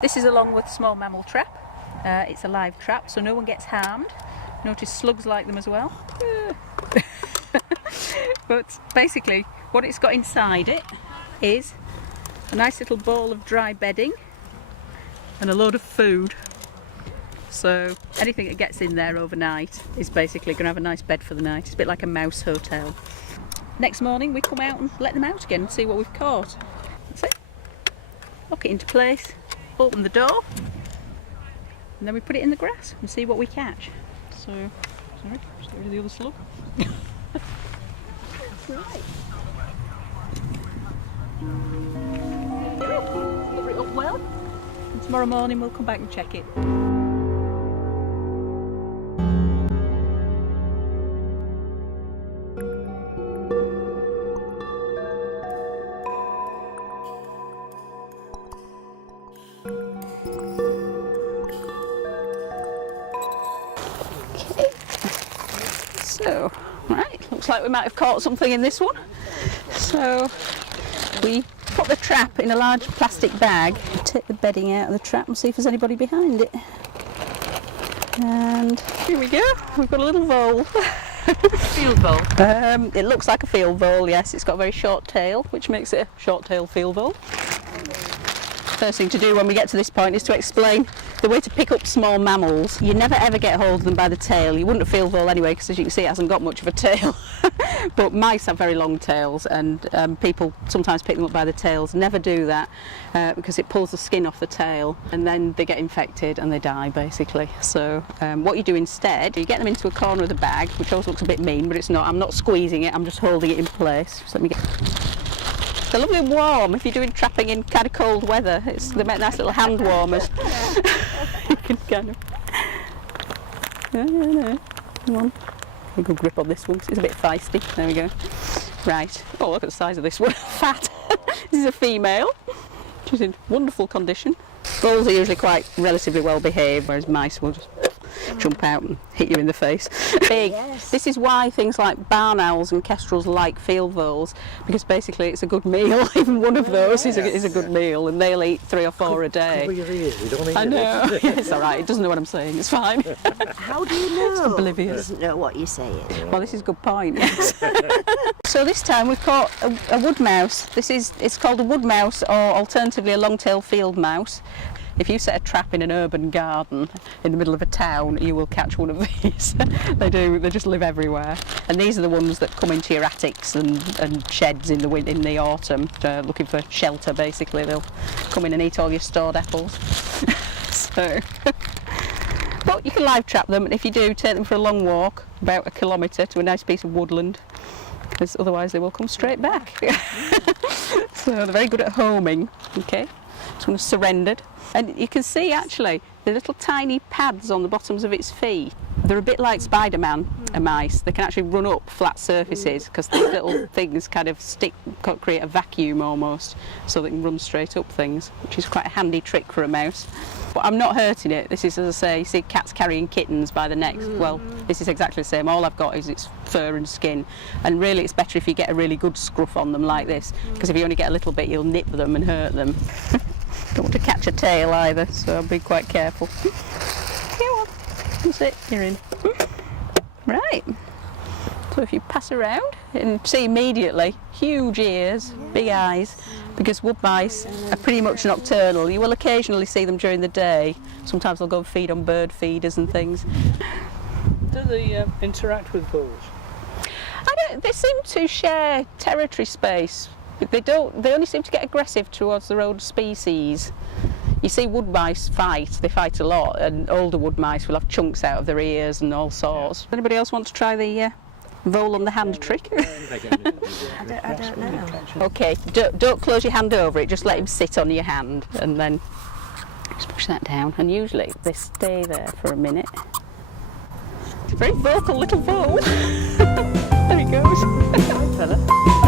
This is a Longworth small mammal trap. It's a live trap, so no one gets harmed. Notice slugs like them as well. But basically, what it's got inside it is a nice little ball of dry bedding and a load of food. So anything that gets in there overnight is basically going to have a nice bed for the night. It's a bit like a mouse hotel. Next morning we come out and let them out again and see what we've caught. That's it. Lock it into place, open the door, and then we put it in the grass and see what we catch. So, sorry, just get rid of the other slug. Right. Cover it up well, and tomorrow morning we'll come back and check it. So, right, looks like we might have caught something in this one. So, we put the trap in a large plastic bag, take the bedding out of the trap and see if there's anybody behind it. And here we go, we've got a little vole. Field vole? It looks like a field vole, yes. It's got a very short tail, which makes it a short-tailed field vole. First thing to do when we get to this point is to explain the way to pick up small mammals. You never ever get hold of them by the tail. You wouldn't a field vole anyway, because as you can see it hasn't got much of a tail. But mice have very long tails, and people sometimes pick them up by the tails. Never do that because it pulls the skin off the tail and then they get infected and they die basically. So what you do instead, you get them into a corner of the bag, which always looks a bit mean, but it's not. I'm not squeezing it, I'm just holding it in place. Just let me get... They're lovely and warm if you're doing trapping in kind of cold weather. They make nice little hand warmers. You can kind of... No. Come on. A good grip on this one because it's a bit feisty. There we go. Right. Oh, look at the size of this one. Fat. This is a female. She's in wonderful condition. Voles are usually quite relatively well behaved, whereas mice will just jump out and hit you in the face. Big. Yes. This is why things like barn owls and kestrels like field voles, because basically it's a good meal. Even one of those is a good meal, and they'll eat 3 or 4 a day. Cover your ears, we don't eat I know. It's all right. It doesn't know what I'm saying. It's fine. How do you know? It's oblivious. Doesn't know what you're saying. Well, this is a good point. Yes. So this time we've caught a wood mouse. It's called a wood mouse, or alternatively a long-tailed field mouse. If you set a trap in an urban garden in the middle of a town, you will catch one of these. They do. They just live everywhere. And these are the ones that come into your attics and sheds in the autumn, looking for shelter. Basically, they'll come in and eat all your stored apples. So, but you can live trap them, and if you do, take them for a long walk, about 1 kilometre to a nice piece of woodland, because otherwise they will come straight back. So they're very good at homing. Okay. This one is surrendered, and you can see actually the little tiny pads on the bottoms of its feet. They're a bit like Spider-Man mice. They can actually run up flat surfaces because these little things kind of create a vacuum almost, so they can run straight up things, which is quite a handy trick for a mouse. But I'm not hurting it. This is, as I say, you see cats carrying kittens by the neck. Well, this is exactly the same. All I've got is its fur and skin, and really it's better if you get a really good scruff on them like this, because if you only get a little bit you'll nip them and hurt them. Don't want to catch a tail either, so I'll be quite careful. Come on, that's it, you're in. Right, so if you pass around and see immediately, huge ears, big eyes, because wood mice are pretty much nocturnal. You will occasionally see them during the day. Sometimes they'll go and feed on bird feeders and things. Do they interact with voles? They seem to share territory space. They only seem to get aggressive towards their own species. You see wood mice fight, they fight a lot, and older wood mice will have chunks out of their ears and all sorts. Anybody else want to try the vole on the hand trick? I don't know. Okay, don't close your hand over it, just let him sit on your hand, and then just push that down, and usually they stay there for a minute. It's a very vocal little vole. There he goes. Hi, fella.